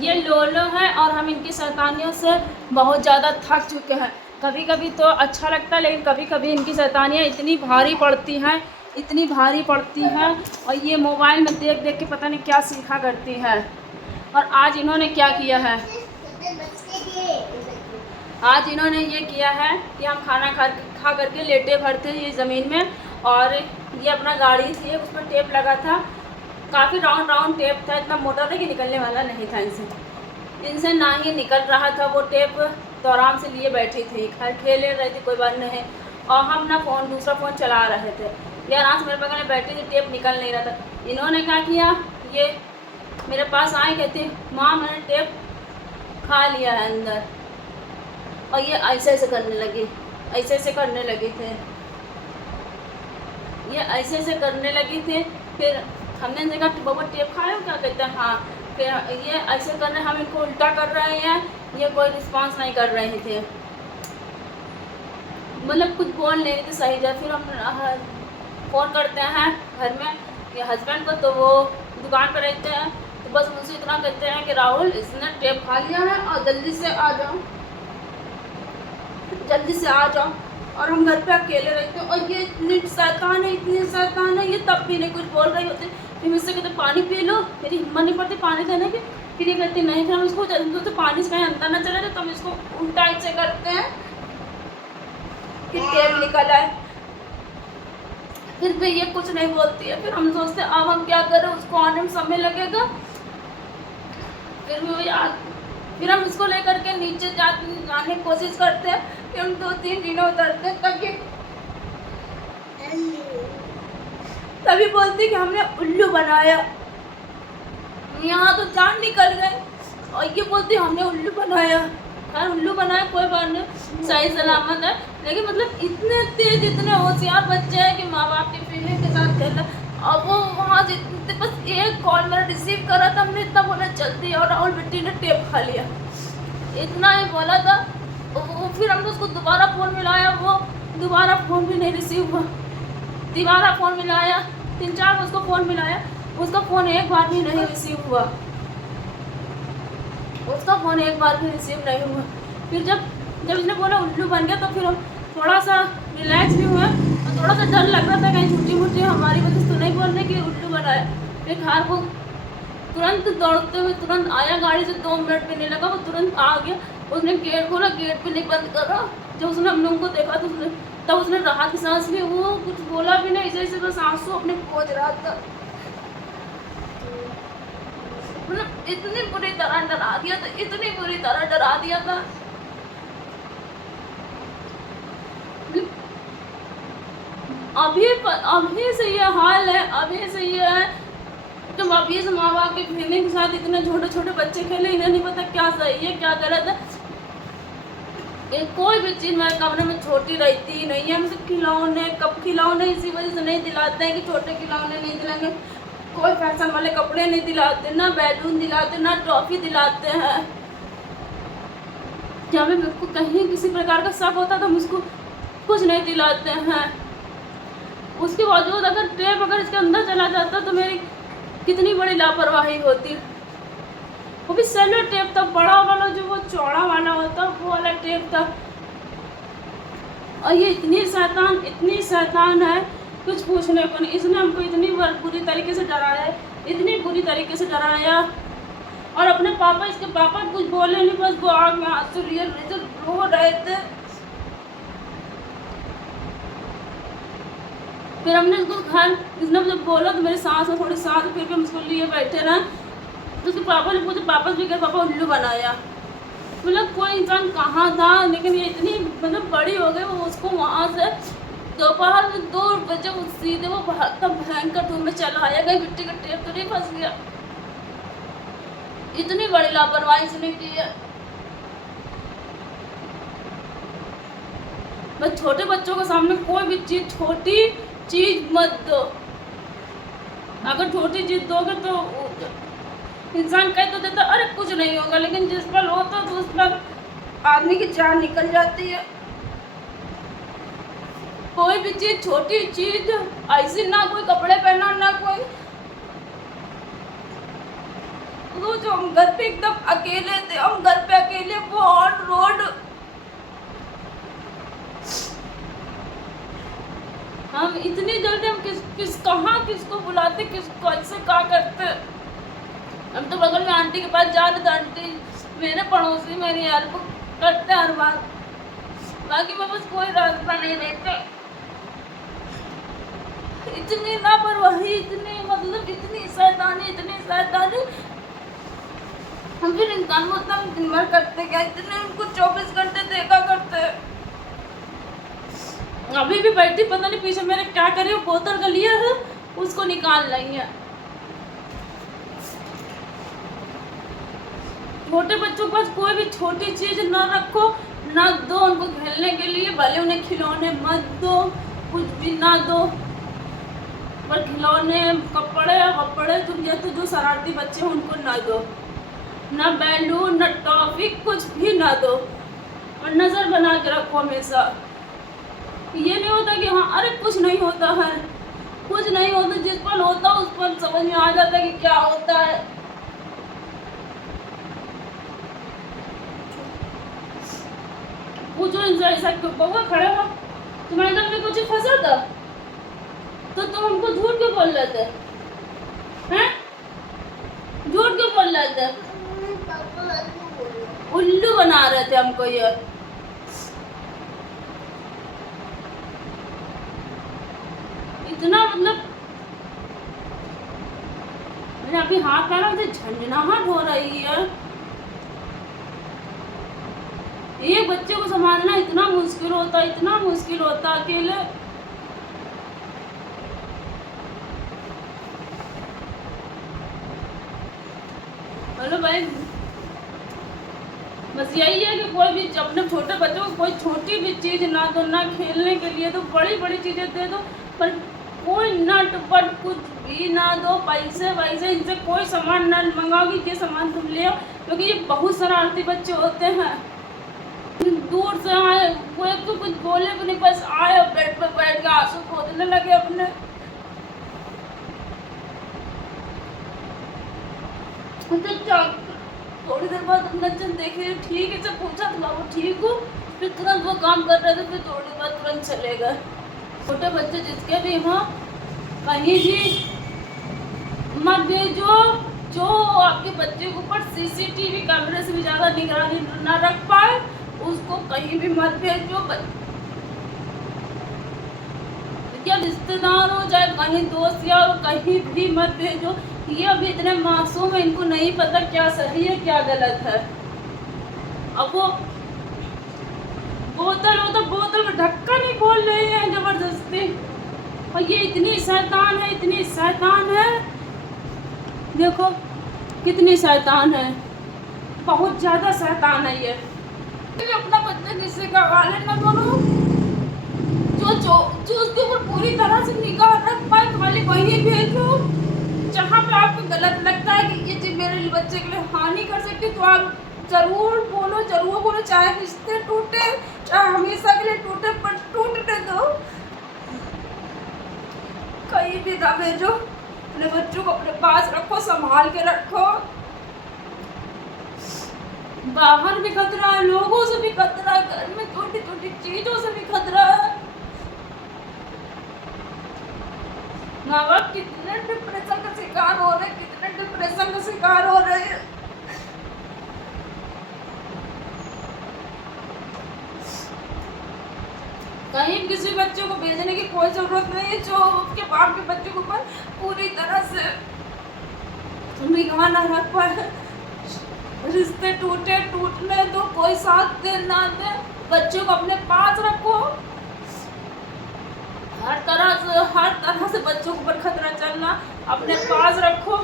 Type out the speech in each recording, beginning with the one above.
ये लोलो है और हम इनकी शैतानियों से बहुत ज़्यादा थक चुके हैं। कभी कभी तो अच्छा लगता है, लेकिन कभी कभी इनकी शैतानियाँ इतनी भारी पड़ती हैं, इतनी भारी पड़ती हैं। और ये मोबाइल में देख देख के पता नहीं क्या सीखा करती है। और आज इन्होंने क्या किया है, आज इन्होंने ये किया है कि हम खाना खा करके लेटे भर थे ये ज़मीन में, और ये अपना गाड़ी थी उसमें टेप लगा था, काफ़ी राउंड राउंड टेप था, इतना मोटा था कि निकलने वाला नहीं था इनसे ना ही निकल रहा था वो टेप। तो आराम से लिए बैठी थी, खेले रही थी, कोई बात नहीं। और हम ना दूसरा फ़ोन चला रहे थे, ये आराम से मेरे बगल में बैठी थी, टेप निकल नहीं रहा था। इन्होंने क्या किया, ये मेरे पास आए, कहते माँ मैंने टेप खा लिया है अंदर। और ये ऐसे ऐसे करने लगी, ऐसे ऐसे करने लगे थे, ये ऐसे ऐसे करने लगी थे। फिर हमने देखा कि बाबा टेप खाए हो क्या, कहते हैं हाँ। फिर ये ऐसे करने, हम इनको उल्टा कर रहे हैं, ये कोई रिस्पांस नहीं कर रहे थे, मतलब कुछ बोल नहीं रहे थे सही जा। फिर हम फ़ोन करते हैं घर में ये हस्बैंड को, तो वो दुकान पर रहते हैं, तो बस मुझसे इतना कहते हैं कि राहुल इसने टेप खा लिया है और जल्दी से आ जाओ, जल्दी से आ जाओ। और हम घर पे अकेले रहते हैं, और ये इतनी शैतान है, इतनी शैतान है, ये तब भी नहीं कुछ बोल रही होती। फिर मुझसे कहते पानी पी लो, मेरी हिम्मत नहीं पड़ती पानी देने की। फिर ये कहते नहीं, फिर हम इसको तो पानी से कहीं अंदर ना चले जाए, तो हम इसको उल्टा ऐसे करते हैं कि टेप निकल आए। फिर भी ये कुछ नहीं बोलती है। फिर हम सोचते हैं अब हम क्या करें, उसको आने में समय लगेगा। फिर भी वो याद, फिर हम इसको लेकर के नीचे जाने की कोशिश करते हैं। फिर हम 2-3 दिनों उतरते हैं, तभी बोलती कि हमने उल्लू बनाया। यहाँ तो जान निकल गए, और ये बोलती हमने उल्लू बनाया। खैर उल्लू बनाया कोई बात नहीं, सही सलामत है, लेकिन मतलब इतने तेज, इतने होशियार बच्चे हैं कि माँ बाप की फीलिंग के साथ खेल रहे। और वो वहाँ से बस एक कॉल मेरा रिसीव करा था, हमने इतना बोला जल्दी, और राहुल बेटी ने टेप खा लिया, इतना ही बोला था। फिर हमने उसको दोबारा फ़ोन मिलाया, वो दोबारा फ़ोन भी नहीं रिसीव हुआ। दोबारा फ़ोन मिलाया, 3-4 उसको फ़ोन मिलाया, उसका फ़ोन एक बार भी नहीं रिसीव हुआ, उसका फ़ोन एक बार भी रिसीव नहीं हुआ। फिर जब इसने बोला उल्लू बन गया, तो फिर हम थोड़ा सा रिलैक्स भी हुए, और थोड़ा सा डर लग रहा था कहीं झूठी मूठी हमारी वजह से तो नहीं बोल रहे कि उल्लू बनाया। फिर घर को तुरंत दौड़ते हुए तुरंत आया, गाड़ी से 2 मिनट भी नहीं लगा, वो तुरंत आ गया। उसने गेट खोला, गेट भी नहीं बंद करा। जब उसने हम लोगों को देखा तो तब उसने राहत की सांस ली, वो कुछ बोला भी नहीं, जैसे बस आंसू अपने पोंछ रहा था। मतलब इतनी बुरी तरह डरा दिया था, इतनी बुरी तरह डरा दिया था। अभी से ये हाल है, अभी से ये है। जब अभी से माँ बाप की फीलिंग के साथ इतने छोटे छोटे बच्चे खेले, इन्हें नहीं पता क्या सही है क्या गलत है। कोई भी चीज़ मेरे कमरे में छोटी रहती ही नहीं है। हमसे खिलौने, कब खिलौने इसी वजह से नहीं दिलाते हैं कि छोटे खिलौने नहीं दिलाएंगे, कोई फैशन वाले कपड़े नहीं दिलाते, ना बैलून दिलाते, ना ट्रॉफी दिलाते हैं। जब भी मेरे को कहीं किसी प्रकार का शक होता तो हम उसको कुछ नहीं दिलाते हैं। उसके बावजूद अगर टेप अगर इसके अंदर चला जाता तो मेरी कितनी बड़ी लापरवाही होती। वो भी सेलो टेप था, बड़ा वाला, जो वो चौड़ा वाला होता वो वाला टेप था। और ये इतनी शैतान है, कुछ पूछने को नहीं। इसने हमको इतनी बुरी तरीके से डराया है, इतनी बुरी तरीके से डराया। और अपने पापा, इसके पापा कुछ बोले नहीं, बस वो आग में आंसू लिए रो रहे थे। फिर हमने उसको इसने जब बोला तो मेरी सांस में थोड़ी सांस, फिर भी हम उसको लिए बैठे ना। तो उसके पापा ने पूछा, पापा भी क्या, पापा उल्लू बनाया। मतलब कोई इंसान कहाँ था, लेकिन ये इतनी मतलब बड़ी हो गई। वो उसको वहाँ से दोपहर में 2 बजे सीधे वो भागता भयंकर धूप में चला आया, कहीं मिट्टी का टेप तो नहीं फंस गया। इतनी बड़ी लापरवाही इसने की है। बस छोटे बच्चों के सामने कोई भी चीज़, छोटी चीज़ मत दो। अगर छोटी चीज़ दोगे तो इंसान कह तो देता अरे कुछ नहीं होगा, लेकिन जिस पर होता तो उस पर आदमी की जान निकल जाती है। कोई भी चीज़, छोटी चीज़ ऐसी, ना कोई कपड़े पहना, ना कोई बोलूं, जो हम घर पे एकदम अकेले थे, हम घर पे अकेले, वो ऑन रोड। हम इतनी जल्दी हम किसको बुलाते, किसको ऐसे क्या करते। हम तो बगल में आंटी के पास जाते थे, आंटी मेरे पड़ोसी मेरी हेल्प करते हर बार, बाकी मैं बस कोई रास्ता नहीं देते। इतनी लापरवाही, इतनी मतलब इतनी शैतानी। हम फिर इंसान को उतना दिन भर करते क्या, इतने उनको 24 घंटे देखा करते। अभी भी बैठी, पता नहीं पीछे मेरे क्या करे, वो बोतल का लिया है, उसको निकाल रही है। छोटे बच्चों के पास कोई भी छोटी चीज ना रखो, ना दो उनको खेलने के लिए, भले उन्हें खिलौने मत दो, कुछ भी ना दो, पर खिलौने कपड़े तुम ये तो जो शरारती बच्चे हैं उनको ना दो, ना बैलून ना टॉफी कुछ भी ना दो, और नज़र बना के रखो हमेशा। ये नहीं होता कि हाँ अरे कुछ नहीं होता है, कुछ नहीं होता, जिस पर होता उस पर समझ में आ जाता है कि क्या होता है। पूछो इनसे ऐसा क्यों, बउआ खड़े हो, तुम्हारे घर में कुछ फंसा था तो तुम हमको झूठ क्यों बोल रहे थे हैं? झूठ क्यों बोल रहे थे? उल्लू बना रहे थे हमको ये। इतना मतलब मेरे अभी हाथ पैरों से झंझनाहट हो रही है। एक बच्चे को संभालना इतना मुश्किल होता अकेले। हेलो भाई, बस यही है कि कोई भी अपने छोटे बच्चों को कोई छोटी भी चीज़ ना दो, ना खेलने के लिए तो बड़ी चीज़ें दे दो, पर कोई नट पट कुछ भी ना दो, पैसे वैसे इनसे कोई सामान ना मंगाओ कि ये सामान तुम ले आओ, क्योंकि ये बहुत शरारती बच्चे होते हैं। दूर से आए, कोई तो कुछ बोले भी नहीं, बस आए बेड पे बैठ के आंसू खोदने लगे अपने। थोड़ी देर बाद अपना चल देखे ठीक है, जब पूछा तो बाबू ठीक हो, फिर तुरंत वो काम कर रहे थे, फिर थोड़ी देर बाद तुरंत चले गए। छोटे बच्चे जिसके भी हों कहीं भी मत भेजो जो आपके बच्चे के ऊपर सीसीटीवी कैमरे से भी ज़्यादा निगरानी ना रख पाए, उसको कहीं भी मत भेजो। क्या रिश्तेदार हो चाहे कहीं दोस्त या कहीं भी मत भेजो। ये अभी इतने मासूम है, इनको नहीं पता क्या सही है क्या गलत है। अब वो बोतल का ढक्कन नहीं खोल रहे हैं जबरदस्ती, और ये इतनी शैतान है, देखो कितनी शैतान है, बहुत ज़्यादा शैतान है ये। अपना बच्चा किसी का हवाले न करो, जो उसके ऊपर पूरी तरह से निगाह रख पाए, खाली वही भेजो। जहाँ पे आपको गलत लगता है कि ये चीज़ मेरे बच्चे के लिए हानि कर सकती, तो आप जरूर बोलो, चाहे रिश्ते टूटे, चाहे हमेशा के लिए टूटे, पर टूटने दो, कहीं भी ना भेजो। अपने बच्चों को अपने पास रखो, संभाल के रखो। बाहर भी खतरा है, लोगों से भी खतरा है, घर में छोटी चीजों से भी खतरा है। माँ बाप कितने डिप्रेशन का शिकार हो रहे हैं, कहीं किसी बच्चे को भेजने की कोई जरूरत नहीं है जो उसके बाप के बच्चे के ऊपर पूरी तरह से निगाह न रख पाए। रिश्ते टूटने दो, कोई साथ दे ना दे, बच्चों को अपने पास रखो। हर तरह से बच्चों के ऊपर खतरा चलना, अपने पास रखो,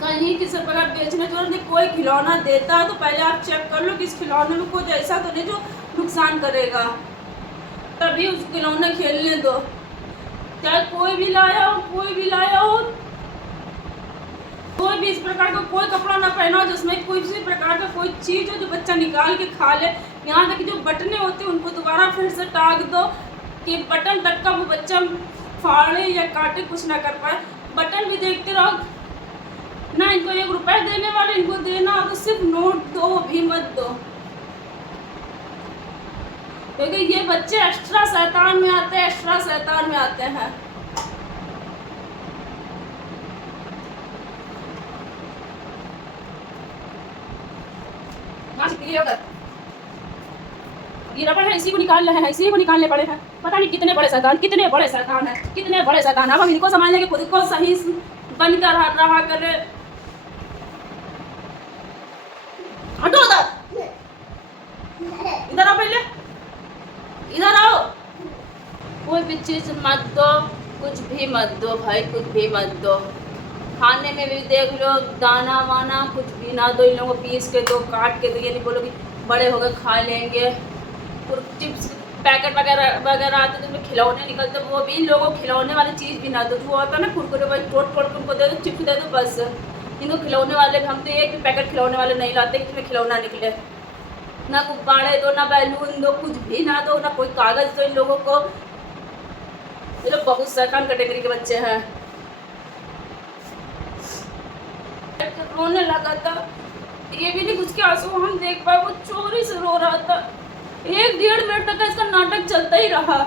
कहीं किसी प्रकार बेचने जरूरत नहीं। कोई खिलौना देता है तो पहले आप चेक कर लो कि इस खिलौने में कुछ ऐसा तो नहीं जो नुकसान करेगा, तभी उस खिलौने खेलने दो। चाहे कोई भी लाया हो, कोई भी इस प्रकार का कोई कपड़ा ना पहनाओ जिसमें कोई भी प्रकार का कोई चीज़ हो जो बच्चा निकाल के खा ले। यहाँ तक जो बटने होते हैं उनको दोबारा फिर से टाँग दो कि बटन तक का वो बच्चा फाड़े या काटे, कुछ ना कर पाए। बटन भी देखते रहो ना, इनको 1 रुपया देने वाले, इनको देना हो तो सिर्फ नोट दो, वो भी मत दो, क्योंकि ये बच्चे एक्स्ट्रा शैतान में आते हैं, एक्स्ट्रा शैतान में आते हैं। ये रबड़ है, इसी को निकाल रहे हैं, इसी को निकालने पड़े हैं। पता नहीं कितने बड़े शैतान, कितने बड़े शैतान है, कितने बड़े शैतान। अब हम इनको संभालने के खुद को सही बनकर रहा करे। हटो उधर, इधर आओ, पहले इधर आओ। कोई भी चीज मत दो, कुछ भी मत दो भाई, कुछ भी मत दो। खाने में भी देख लो, दाना वाना कुछ भी ना दो, इन लोगों को पीस के दो, काट के दो। ये नहीं बोलो कि बड़े हो गए खा लेंगे। और चिप्स पैकेट वगैरह वगैरह आते तो उनमें खिलौने निकलते, वो भी इन लोगों को खिलौने वाली चीज़ भी ना दो। वो होता है ना कुरकुरे, भाई टोट टोट के उनको दे दो, चिप्स दे दो, बस। इनको खिलौने वाले, हम तो एक भी पैकेट खिलौने वाले नहीं लाते कि इसमें खिलौना निकले। ना गुब्बारे दो, ना बैलून दो, कुछ भी ना दो, ना कोई कागज़ दो इन लोगों को। ये लोग बहुत शैतान कैटेगरी के बच्चे हैं। रोने लगा था, ये भी नहीं कुछ के आंसू हम देख पाए, वो चोरी से रो रहा था। 1-1.5 मिनट तक इसका नाटक चलता ही रहा,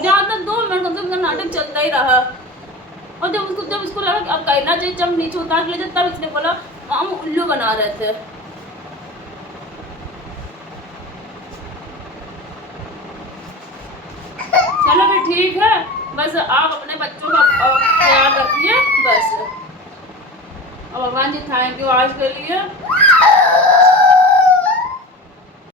ज़्यादा 2 मिनट तक इसका नाटक चलता ही रहा। और जब इसको लगा कि अब कहना चाहिए, जब नीचे उतार के ले जाए, तब इसने बोला हम उल्लू बना रहे थे। चलो फिर ठीक है, बस आप अपने बच्चों का ख्याल रखिए बस। और भगवान जी थैंक यू आज के लिए।